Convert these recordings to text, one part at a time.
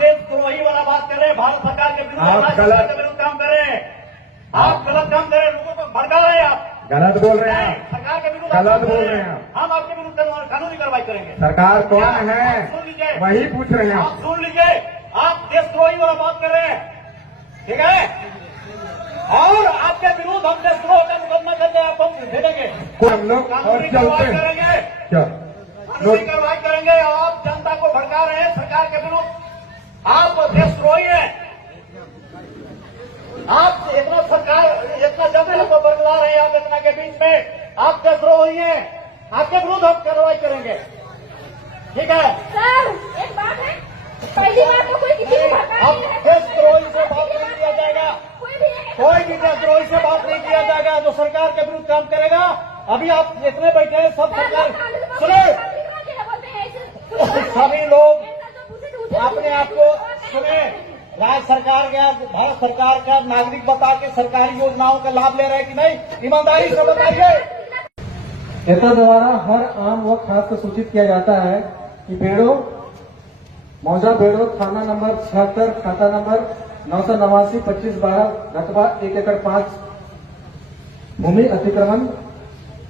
देशद्रोही वाला बात कर रहे हैं, भारत सरकार के विरुद्ध, राज्य सरकार के विरुद्ध काम कर रहे हैं। आप गलत काम कर रहे हैं, लोगों को भड़का रहे हैं, आप गलत बोल रहे हैं, सरकार के विरुद्ध गलत बोल रहे हैं। हम आपके विरुद्ध कानूनी कार्रवाई करेंगे। सरकार कौन है सुन लीजिए, वही पूछ रहे हैं। आप सुन लीजिए, आप देशद्रोही वाला बात कर रहे हैं, ठीक है, और आपके विरुद्ध हम देशद्रोह का मुकदमा करके आपको भेजेंगे, हम लोग और कानूनी चलते कार्रवाई हैं करेंगे, क्या कानूनी कार्रवाई करेंगे। आप जनता को भड़का रहे हैं सरकार के विरुद्ध, आप देशद्रोही हैं, आप इतना सरकार इतना जनता को बरगला रहे हैं, आप इतना के बीच में आप देशद्रोही हैं, आपके विरुद्ध हम कार्रवाई करेंगे, ठीक है। सर एक बात है, पहली बार तो कोई किसी को भड़का अब नहीं है। देशद्रोही से बात नहीं किया जाएगा, कोई भी देशद्रोही से बात नहीं किया जाएगा जो सरकार के विरुद्ध काम करेगा। अभी आप जितने बैठे हैं सब सरकार सुने, सभी लोग अपने आप को सुने, राज्य सरकार का भारत सरकार का नागरिक बता के सरकारी योजनाओं का लाभ ले रहे हैं कि नहीं, ईमानदारी से बताइए। नेता द्वारा हर आम व खास को सूचित किया जाता है कि बेड़ो मौजा बेड़ो थाना नंबर 76 खाता नंबर 989 2512 रकबा 1 एकड़ 5 भूमि अतिक्रमण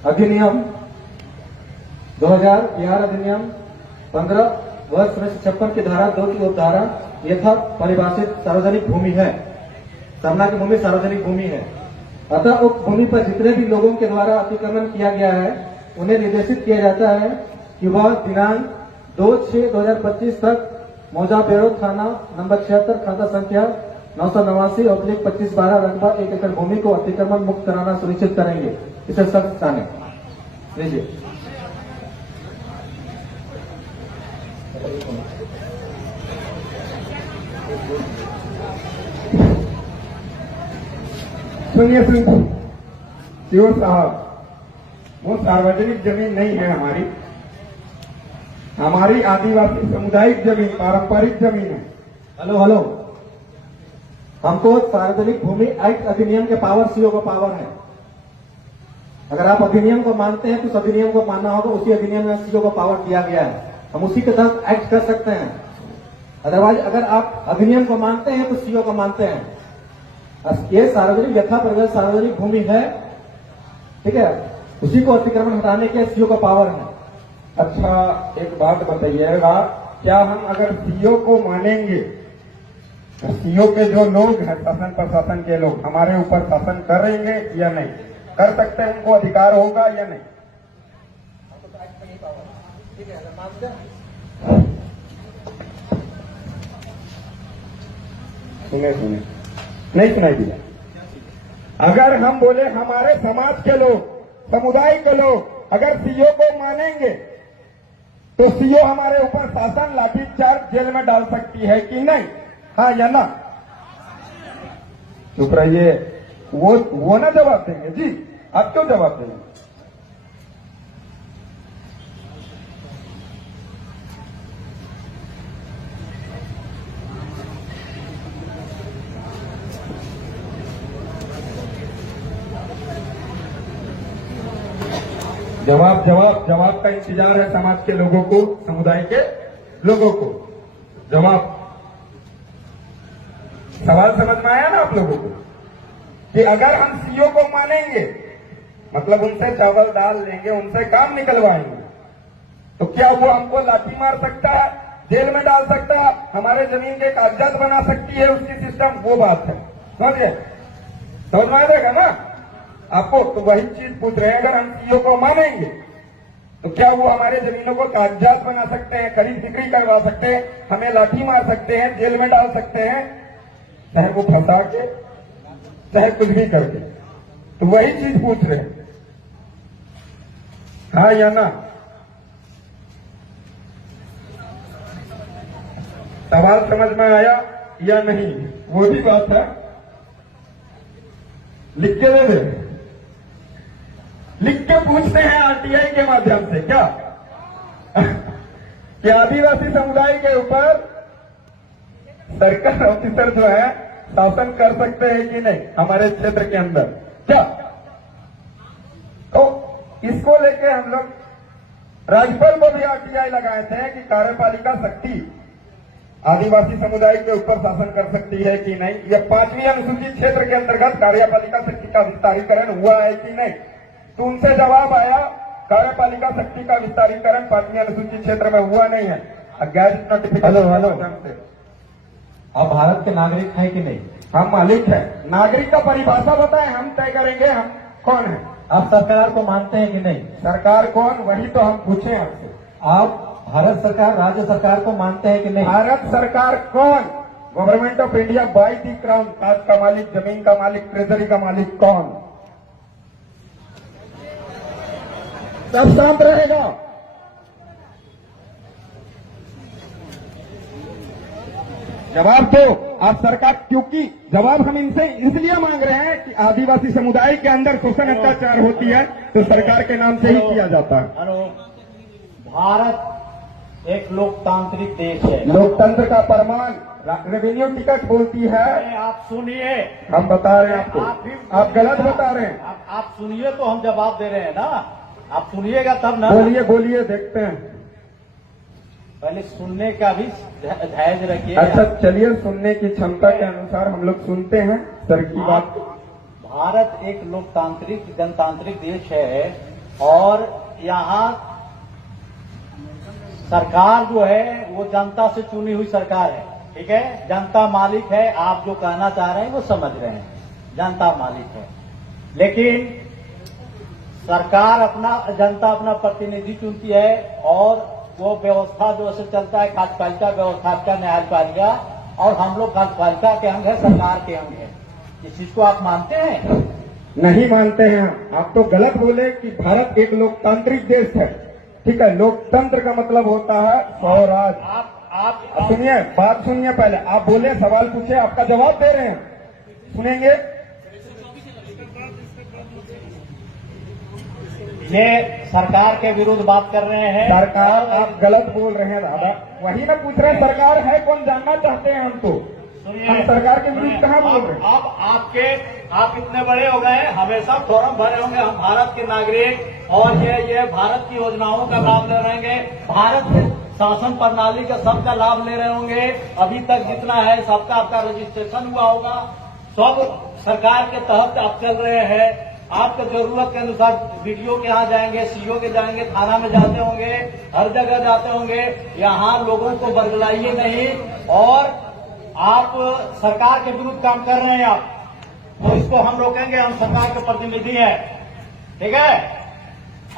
अधिनियम 2011 अधिनियम 15 वर्ष 56 की धारा 2 की उपधारा यथा परिभाषित सार्वजनिक भूमि है। सरना की भूमि सार्वजनिक भूमि है। अतः उक्त भूमि पर जितने भी लोगों के द्वारा अतिक्रमण किया गया है उन्हें निर्देशित किया जाता है कि वह दिनांक 2/6/2025 तक मौजा बेड़ो थाना नंबर 76 खाता संख्या 989/2512 रकबा 1 एकड़ भूमि को अतिक्रमण मुक्त कराना सुनिश्चित करेंगे। इसे सख्त जाने लीजिए। सुनिए सीओ साहब, वो सार्वजनिक जमीन नहीं है हमारी, हमारी आदिवासी सामुदायिक जमीन पारंपरिक जमीन है। हेलो हमको सार्वजनिक भूमि एक्ट अधिनियम के पावर सीओ का पावर है। अगर आप अधिनियम को मानते हैं तो उस अधिनियम को मानना होगा, उसी अधिनियम में सीओ को पावर दिया गया है, हम उसी के तहत एक्ट कर सकते हैं। अदरवाइज अगर आप अधिनियम को मानते हैं तो सीओ को मानते हैं। ये सार्वजनिक यथा परिभाषित सार्वजनिक भूमि है, ठीक है, उसी को अतिक्रमण हटाने के सीओ का पावर है। अच्छा एक बात बताइएगा, क्या हम अगर सीओ को मानेंगे, सीओ के जो लोग हैं शासन प्रशासन के लोग हमारे ऊपर शासन करेंगे या नहीं कर सकते हैं, उनको अधिकार होगा या नहीं? सुने नहीं सुनाई दिया। अगर हम बोले हमारे समाज के लोग समुदाय के लोग अगर सीओ को मानेंगे तो सीओ हमारे ऊपर शासन लाठीचार्ज जेल में डाल सकती है कि नहीं, हाँ या ना? चुप रहिए, वो ना जवाब देंगे जी, आप क्यों जवाब देंगे? जवाब का इंतजार है समाज के लोगों को, समुदाय के लोगों को। जवाब, सवाल समझ में आया ना आप लोगों को कि अगर हम सीओ को मानेंगे मतलब उनसे चावल डाल लेंगे, उनसे काम निकलवाएंगे, तो क्या वो हमको लाठी मार सकता है, जेल में डाल सकता है, हमारे जमीन के कागजात बना सकती है उसकी सिस्टम? वो बात है, समझ में आएगा ना आपको? तो वही चीज पूछ रहे हैं, अगर हम सीओ को मानेंगे तो क्या वो हमारे जमीनों को कागजात बना सकते हैं, खरीद बिक्री करवा सकते हैं, हमें लाठी मार सकते हैं, जेल में डाल सकते हैं, चाहे वो फंसा के चाहे कुछ भी करके? तो वही चीज पूछ रहे हैं, हाँ या ना? सवाल समझ में आया या नहीं? वो भी बात है, लिख के दे दे, लिख के पूछते हैं आरटीआई के माध्यम से क्या कि आदिवासी समुदाय के ऊपर सरकार ऑफिसर जो है शासन कर सकते हैं कि नहीं हमारे क्षेत्र के अंदर क्या? तो इसको लेके हम लोग राज्यपाल को भी आरटीआई लगाए थे कि कार्यपालिका शक्ति आदिवासी समुदाय के ऊपर शासन कर सकती है कि नहीं, यह 5वीं अनुसूचित क्षेत्र के अंतर्गत कार्यपालिका शक्ति का विस्तारीकरण हुआ है कि नहीं। तो उनसे जवाब आया कार्यपालिका शक्ति का विस्तारीकरण 5वीं अनुसूचित क्षेत्र में हुआ नहीं है। Gadget notification hello. से आप भारत के नागरिक हैं कि नहीं? हम मालिक है। नागरिक का परिभाषा बताएं, हम तय करेंगे हम कौन है। आप सरकार को मानते हैं कि नहीं? सरकार कौन, वही तो हम पूछे आपसे। आप भारत सरकार, राज्य सरकार को मानते हैं कि नहीं? भारत सरकार कौन? Government of India by the crown. ताज का मालिक, जमीन का मालिक, ट्रेजरी का मालिक कौन? सब शांत रहेगा। जवाब दो आप सरकार, क्योंकि जवाब हम इनसे इसलिए मांग रहे हैं कि आदिवासी समुदाय के अंदर शोषण अत्याचार होती है तो सरकार के नाम से ही किया जाता है। हेलो, भारत एक लोकतांत्रिक देश है। लोकतंत्र का प्रमाण रेवेन्यू टिकट बोलती है। आप सुनिए, हम बता रहे हैं आपको, आप गलत बता रहे हैं। आप सुनिए तो हम जवाब दे रहे हैं ना, आप सुनिएगा तब ना। बोलिए बोलिए, देखते हैं। पहले सुनने का भी धैर्य रखिए। अच्छा चलिए, सुनने की क्षमता के अनुसार हम लोग सुनते हैं सर की बात। भारत एक लोकतांत्रिक जनतांत्रिक देश है और यहाँ सरकार जो है वो जनता से चुनी हुई सरकार है। ठीक है, जनता मालिक है। आप जो कहना चाह रहे हैं वो समझ रहे हैं, जनता मालिक है। लेकिन सरकार जनता अपना प्रतिनिधि चुनती है और वो व्यवस्था जो ऐसे चलता है कार्यपालिका व्यवस्था का, न्यायपालिका, और हम लोग कार्यपालिका के अंग है, सरकार के अंग है। इस चीज को आप मानते हैं? नहीं मानते हैं। आप तो गलत बोले कि भारत एक लोकतांत्रिक देश है। ठीक है, लोकतंत्र का मतलब होता है स्वराज। आप सुनिए, बात सुनिए पहले। आप बोले, सवाल पूछे, आपका जवाब दे रहे हैं, सुनेंगे। ये सरकार के विरुद्ध बात कर रहे हैं। सरकार, आप गलत बोल रहे हैं दादा। वही ना पूछ रहे हैं, सरकार है कौन, जानना चाहते हैं हम तो। हम सरकार के विरुद्ध कहाँ बोल रहे हैं? अब आप इतने बड़े हो गए, हमेशा फॉर्म भरे होंगे, हम भारत के नागरिक और ये भारत की योजनाओं का लाभ ले रहेंगे, भारत शासन प्रणाली का सबका लाभ ले रहे होंगे। अभी तक जितना है सबका आपका रजिस्ट्रेशन हुआ होगा, सब सरकार के तहत आप चल रहे हैं। आपको जरूरत के अनुसार वीडियो के यहाँ जाएंगे, सीओ के जाएंगे, थाना में जाते होंगे, हर जगह जाते होंगे। यहाँ लोगों को बरगलाइए नहीं। और आप सरकार के विरुद्ध काम कर रहे हैं आप, तो इसको हम रोकेंगे। हम सरकार के प्रतिनिधि हैं, ठीक है?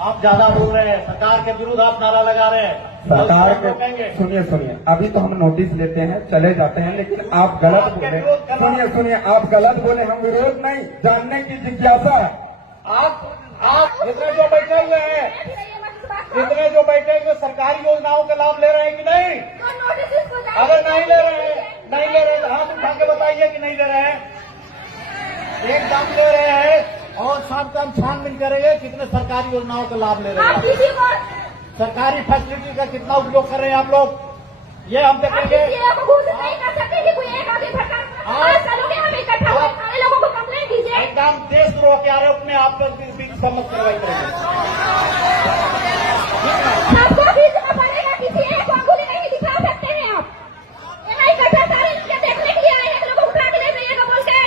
आप ज्यादा बोल रहे हैं, सरकार के विरुद्ध आप नारा लगा रहे हैं, सरकार के। सुनिए सुनिए, अभी तो हम नोटिस लेते हैं, चले जाते हैं, लेकिन आप गलत बोले। सुनिए सुनिए, आप गलत बोले, हम विरोध नहीं, जानने की जिज्ञासा है। आप इतने जो बैठे हुए हैं, इतने जो बैठे हुए सरकारी योजनाओं का लाभ ले रहे हैं कि नहीं? अगर नहीं ले रहे हैं तो हाथ उठा के बताइए कि नहीं ले रहे हैं। एकदम ले रहे हैं और साथ हम छानबीन करेंगे कितने सरकारी योजनाओं का लाभ ले रहे हैं, सरकारी फैसिलिटी का कितना उपयोग कर रहे हैं आप लोग, ये हम देखेंगे। एकदम देशद्रोह के आरोप में आप लोग बीच सम्मत कार्रवाई करेंगे। आपको बीच में पड़ेगा, किसी एक को अंगुली नहीं दिखा सकते हैं आप। ये नहीं करता, सारे लोग देखने के लिए आए हैं, लोगों को उठा के ले जाइएगा बोल के।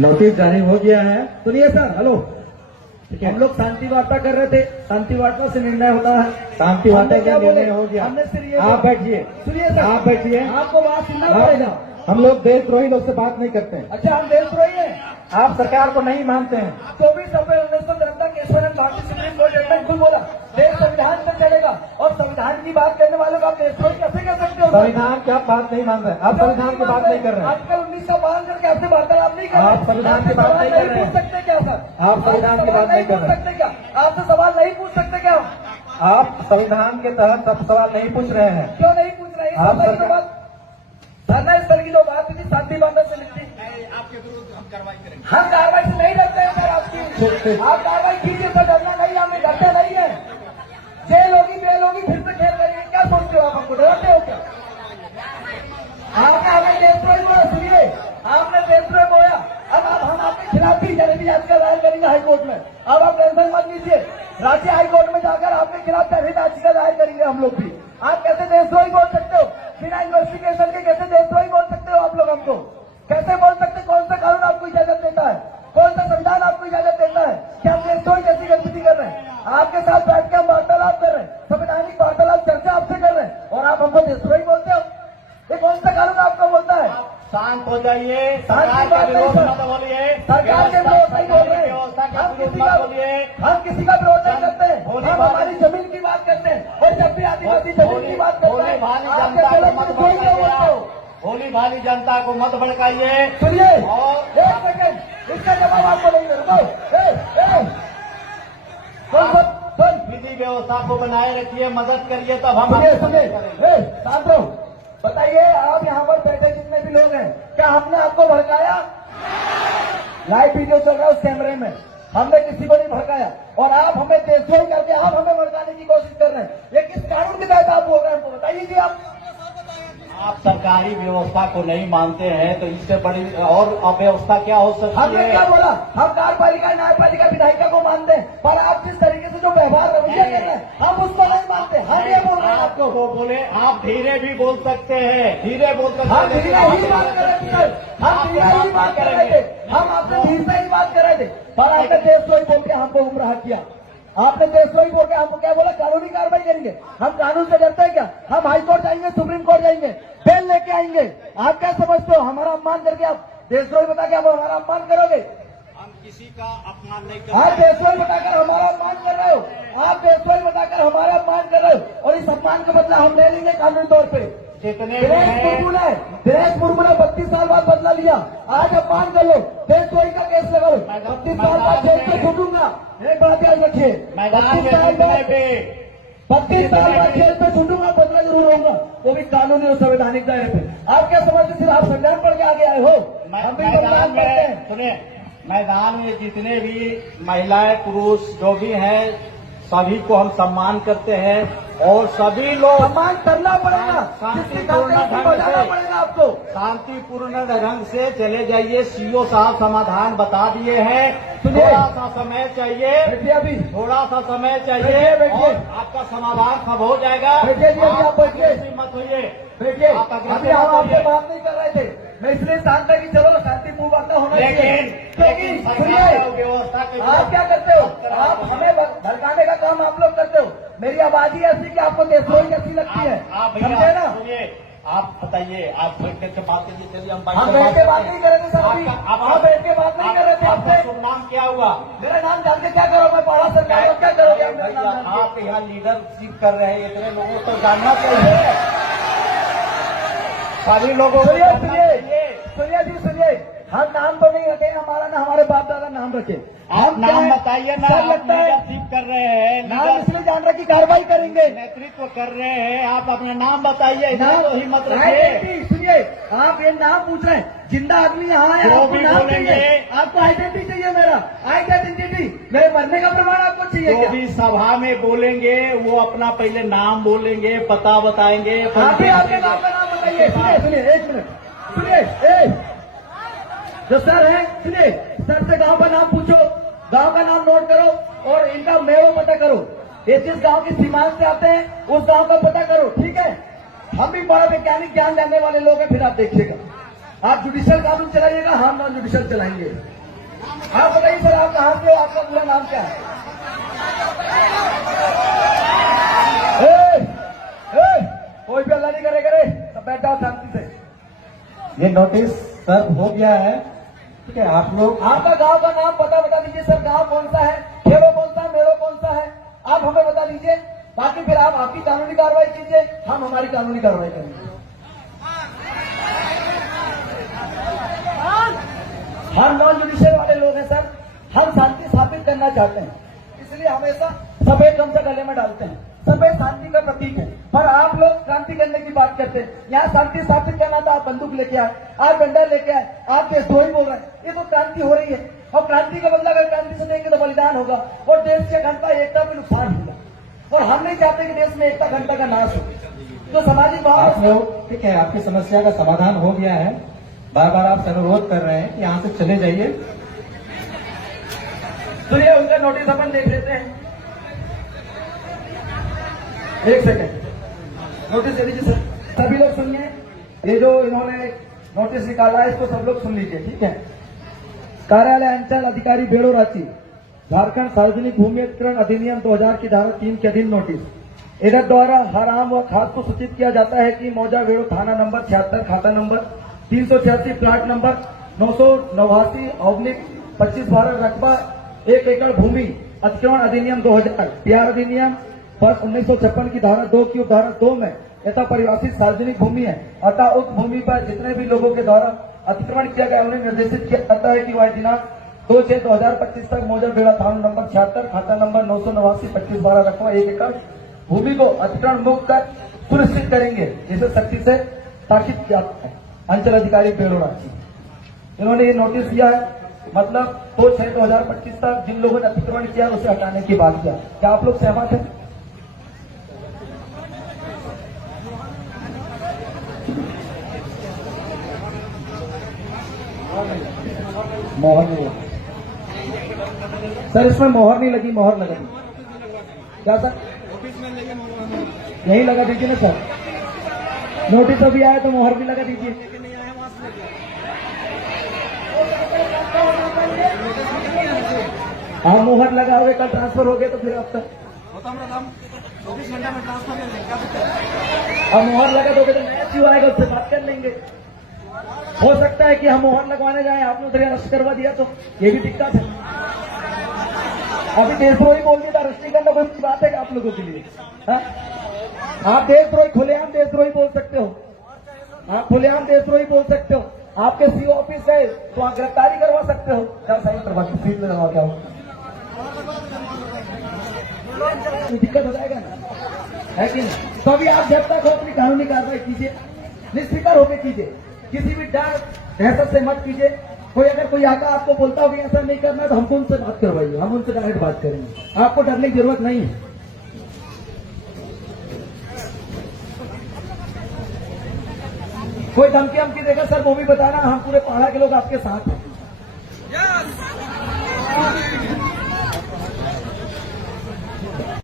नोटिस जारी हो गया है। सुनिए सर, हेलो, हम लोग शांति वार्ता कर रहे थे, शांति वार्ता से निर्णय होता है। शांति वार्ता का निर्णय हो गया। हमने सिर्फ ये, आप बैठिए, सुनिए सर, आप बैठिए, आपको बात सुनना पड़ेगा। हम लोग देशद्रोही लोग से बात नहीं करते हैं। अच्छा, हम देशद्रोही हैं? आप सरकार को नहीं मानते हैं? 24 अप्रैल 1973 के ईश्वरन भारतीय सुप्रीम कोर्ट जजमेंट खुद बोला देश संविधान पर चलेगा, और संविधान की बात करने वालों को आप देशद्रोही कैसे कर सकते हो? संविधान की आप बात नहीं मान रहे, आप संविधान की बात नहीं कर रहे हैं। आजकल 1952 के आपसे वार्तालाप नहीं कर रहे, आप संविधान की बात नहीं कर रहे हैं। पूछ सकते क्या सर? आप संविधान की बात नहीं कर सकते क्या? आपसे सवाल नहीं पूछ सकते क्या? आप संविधान के तहत सब सवाल नहीं पूछ रहे हैं। क्यों नहीं पूछ रहे हैं? आप धरना स्थल की जो बात थी शांति बांधा से लिखती, आपके विरुद्ध हम कार्रवाई करेंगे। हम कार्रवाई से नहीं डरते हैं सर आपकी, आप कार्रवाई कीजिए सर, डरना नहीं, हमें डरते नहीं है। जेल होगी बेल होगी, फिर से खेल करेंगे, क्या सोचते हो आप? हमको डरते हो क्या? आपने हमें देशद्रोही बोला, सुनिए, आपने देशद्रोही बोला, अब हम आपके खिलाफ भी जनहित याचिका दायर करेंगे हाईकोर्ट में। अब आप टेंशन मत लीजिए, राज्य हाईकोर्ट में जाकर आपके खिलाफ जनहित याचिका दायर करेंगे हम लोग भी। आप कैसे देशद्रोही बोल सकते हो? बिना इन्वेस्टिगेशन के कैसे देशद्रोही बोल सकते हो आप लोग हमको? कैसे बोल सकते? कौन सा कानून आपको इजाजत देता है? कौन सा संविधान आपको इजाजत देता है कि आप देशद्रोही जैसी गतिविधि कर रहे हैं? आपके साथ बैठ के हम वार्तालाप कर रहे हैं, संवैधानिक वार्तालाप चर्चा आपसे कर रहे हैं, और आप हमको देशद्रोही बोलते हो? ये कौन सा कानून आपको बोलता है? शांत हो जाइए, शांत सरकार की का बात नहीं विरोध सर। मत बोलिए, सरकार के विरोध नहीं बोल रहे हैं। व्यवस्था का हम विरोध किसी मत का बोलिए। हम किसी का विरोध नहीं करते हैं। भोली हम भाली- हमारी जमीन की बात करते हैं, और जब भी आदिवासी जमीन की बात करते भोली हैं भाली आपके जनता को गलत मत देशद्रोही क्यों बोलते भड़काइए, हो? भोली भाली जनता को मत भड़काइए। सुनिए, और एक सेकंड, इसका जवाब आपको नहीं दे रहा। सुन विधि व्यवस्था को बनाए रखिए, मदद करिए, तब हम सुनिए आपकी सुनिए, मदद करेंगे। शांत रहो। बताइए, आप यहाँ पर बैठे जितने भी लोग हैं, क्या हमने आपको भड़काया? लाइव वीडियो चल रहा है उस कैमरे में, हमने किसी को नहीं भड़काया, और आप हमें देशद्रोही करके आप हमें भड़काने की कोशिश कर रहे हैं। ये किस कानून के तहत आप बोल रहे हैं, हमको बताइए जी। आप सरकारी व्यवस्था को नहीं मानते हैं तो इससे बड़ी और अव्यवस्था क्या हो सकती हमने है? क्या बोला? हम कार्यपालिका न्यायपालिका विधायिका को मानते हैं, पर आप जिस तरीके से जो व्यवहार रवैया कर रहे हैं हम उसको नहीं मानते। हम ये बोल रहे हैं आपको। आपको बोले, आप धीरे भी बोल सकते हैं, धीरे बोल सकते हम हैं, धीरे ही बात कर रहे थे सर, हम धीरे ही बात कर रहे थे, हम आपसे धीरे से ही बात कर रहे थे, पर आपने देशद्रोही बोल के हमको गुमराह किया। आपने देशद्रोही बोल के हमको क्या बोला? कानूनी कार्रवाई करेंगे। हम कानून से डरते हैं क्या? हम हाई कोर्ट जाएंगे, सुप्रीम कोर्ट जाएंगे, बेल लेके आएंगे। आप क्या समझते हो? हमारा अपमान करके आप देशद्रोही बता के आप हमारा अपमान करोगे? हम किसी का अपमान नहीं आप करते। देशद्रोही बताकर हमारा अपमान कर रहे हो, आप देशद्रोही बताकर हमारा अपमान कर रहे हो, और इस अपमान का बदला हम ले लेंगे कानूनी तौर पे। जितने भी दिनेश हैं, मुर्मू ने 32 साल बाद बदला लिया, आज अपमान कर लो, देशद्रोही का केस लगा लो, 32 साल बाद जेल से छूटूंगा। एक बात याद रखिए, मैदान 32 में साल जितने बाद भी 32 साल बाद जेल से छूटूंगा, बदला जरूर होगा, वो भी कानूनी और संवैधानिक दायरे पे। आप क्या समझते? सिर्फ आप संविधान पढ़ के आगे आए हो? हम भी मैदान संविधान पढ़ते में हैं। सुनिए, मैदान में जितने भी महिलाएं पुरुष जो भी हैं सभी को हम सम्मान करते हैं, और सभी लोग सम्मान करना पड़ेगा, जिसकी खातिर बजाना पड़ेगा आपको। शांतिपूर्ण ढंग से चले जाइए। सीओ साहब समाधान बता दिए हैं, सुनिए। थोड़ा सा समय चाहिए, बैठिए अभी, थोड़ा सा समय चाहिए, बैठिए। और आपका समाधान सब हो जाएगा। बैठिए जी, अभी आप बैठिए। अग्रेसिव मत होइए, देखिए, आप अग्रेसिव अभी हम मत आपसे होइए। बात नहीं कर रहे थे, मैं इसलिए शांत है कि चलो शांतिपूर्ण वार्ता होना चाहिए। लेकिन सरकार सुनिए, और व्यवस्था के आप क्या करते हो? आप हमें भड़काने का काम आप लोग करते हो। मेरी आवाज ही ऐसी कि आपको देशद्रोही कैसी लगती है, आप समझे भैया ना? सुनिए, आप बताइए, आप बैठ करके बात कीजिए। चलिए हम हम बैठ के बात नहीं कर रहे थे सर, अभी आप बैठ के बात नहीं कर रहे थे आपका आपसे। शुभ नाम क्या हुआ? मेरा नाम जान के क्या करो? मैं पढ़ा सरकार को क्या करोगे? आप मेरा नाम जान के? आप यहाँ लीडरशिप कर रहे हैं, इतने लोगों को जानना चाहिए, सभी लोगों को सुनिए जानना सुनिए चाहिए। सुनिए जी सुनिए, हम नाम तो नहीं रखे, हमारा ना हमारे बाप दादा नाम रखे। आप हम क्या नाम है? बताइए ना, सर आप लगता है लीडरशिप कर रहे हैं, नाम इसलिए जान रहे कि कार्रवाई करेंगे। नेतृत्व कर रहे हैं, आप अपना नाम बताइए, इतना नाम तो हिम्मत रखिए। आइडेंटिटी सुनिए, आप ये नाम पूछ रहे हैं, जिंदा आदमी यहाँ है, जो आपको भी नाम बोलेंगे। चाहिए, आपको आइडेंटिटी चाहिए। मेरा आइडेंटिटी, मेरे मरने का प्रमाण आपको चाहिए जो क्या? भी सभा में बोलेंगे वो अपना पहले नाम बोलेंगे, पता बताएंगे। आप ही आपके गाँव का नाम बताइए। सुनिए सुनिए, एक मिनट सुनिए, जो सर है सुनिए, सर से गांव का नाम पूछो, गांव का नाम नोट करो, और इनका मेड़ो पता करो। ये जिस गांव की सीमांत से आते हैं उस गांव का पता करो, ठीक है? हम भी बड़ा वैज्ञानिक ज्ञान जानने वाले लोग हैं, फिर आप देखिएगा। आप जुडिशियल कानून चलाइएगा, हम नॉन जुडिशियल चलाएंगे। आप बताइए सर, आप कहाँ से हो? आपका पूरा नाम क्या है? कोई भी अल्लाह नहीं करे, सब बैठ जाओ शांति से। ये नोटिस सर्व हो गया है, ठीक है? आप लोग आपका गांव का नाम पता बता दीजिए सर, गांव कौन सा है, खेड़ो कौन सा है, मेड़ो कौन सा है, आप हमें बता दीजिए। बाकी फिर आप आपकी कानूनी कार्रवाई कीजिए, हम हमारी कानूनी कार्रवाई करेंगे। हम नॉन जुडिशियल वाले लोग हैं सर, हम शांति स्थापित करना चाहते हैं, इसलिए हमेशा सफेद गमछा गले में डालते हैं। सफेद शांति का प्रतीक है, पर आप लोग क्रांति करने की बात करते हैं। यहाँ शांति स्थापित करना था, आप बंदूक लेके आए, आप डंडा लेके आए, आप देशद्रोही बोल रहे हैं। ये तो क्रांति हो रही है, और क्रांति का बदला अगर क्रांति से देंगे तो बलिदान होगा, और देश की अखंडता एकता में नुकसान होगा, और हम नहीं चाहते कि देश में एकता अखंडता का नाश हो। तो सामाजिक आप भाव लोग, ठीक है, आपकी समस्या का समाधान हो गया है। बार बार आप अनुरोध कर रहे हैं कि यहाँ से चले जाइए। सुनिए, उनका नोटिस अपन देख लेते हैं। एक सेकंड नोटिस दे दीजिए सर। सभी लोग सुनिए, ये जो इन्होंने नोटिस निकाला है इसको सब लोग सुन लीजिए, ठीक है। कार्यालय अंचल अधिकारी बेड़ो रांची, झारखंड सार्वजनिक भूमि अधिग्रहण अधिनियम 2000 की धारा 3 के अधीन नोटिस। इधर द्वारा हर आम व खास को सूचित किया जाता है कि मौजा बेड़ो थाना नंबर 76, खाता नंबर 386, प्लाट नंबर 989/25/12, रकबा 1 एकड़ भूमि अधिग्रहण अधिनियम 2000, बिहार अधिनियम 1956 की धारा 2 की धारा 2 में यथा परिभाषित सार्वजनिक भूमि है। अतः उस भूमि पर जितने भी लोगों के द्वारा अतिक्रमण किया गया उन्हें निर्देशित किया जाता है कि वह दिनांक 2/6/2025 तक मौजा बेड़ा थाना नंबर 76, खाता नंबर 989/25/12, रकबा 1 एकड़ भूमि को अतिक्रमण मुक्त कर सुनिश्चित करेंगे। इसे सख्ती से ताकीद किया है। अंचल अधिकारी बेड़ो रांची, इन्होंने ये नोटिस दिया है, मतलब 2/6/2025 तक जिन लोगों ने अतिक्रमण किया उसे हटाने की बात किया। क्या आप लोग सहमत हैं? मोहर नहीं लगी सर, इसमें मोहर नहीं लगी, मोहर लगा क्या सर? यही लगा दीजिए ना सर, नोटिस अभी आया तो मोहर भी लगा दीजिए। हाँ, मोहर लगा हुए कल ट्रांसफर हो गए तो फिर अब तक 24 घंटा में ट्रांसफर कर देंगे। अब मोहर लगा दोगे तो नया क्यों आएगा, उससे बात कर लेंगे। हो सकता है कि हम मोहर लगवाने जाए, आपने उधर अरेस्ट करवा दिया तो ये भी दिक्कत है। अभी देशद्रोही बोल दिया, अरेस्ट नहीं करना कोई बात है आप लोगों के लिए? हा? आप देशद्रोही, खुलेआम देशद्रोही बोल सकते हो, आप खुलेआम देशद्रोही बोल सकते हो। आपके सीओ ऑफिस है तो आप गिरफ्तारी करवा सकते हो। क्या सही करवा फीस में करवा, क्या हो दिक्कत हो जाएगा ना, है कि नहीं? तो अभी आप जब तक हो अपनी कानूनी कार्रवाई कीजिए, निष्फिक्र होकर कीजिए, किसी भी डर दहशत से मत कीजिए। कोई अगर कोई आका आपको बोलता हो कि ऐसा नहीं करना है तो हमको उनसे बात करवाइए, हम उनसे डायरेक्ट बात करेंगे, आपको डरने की जरूरत नहीं है। कोई धमकी हमकी देगा सर वो भी बताना, हम पूरे पहाड़ा के लोग आपके साथ हैं।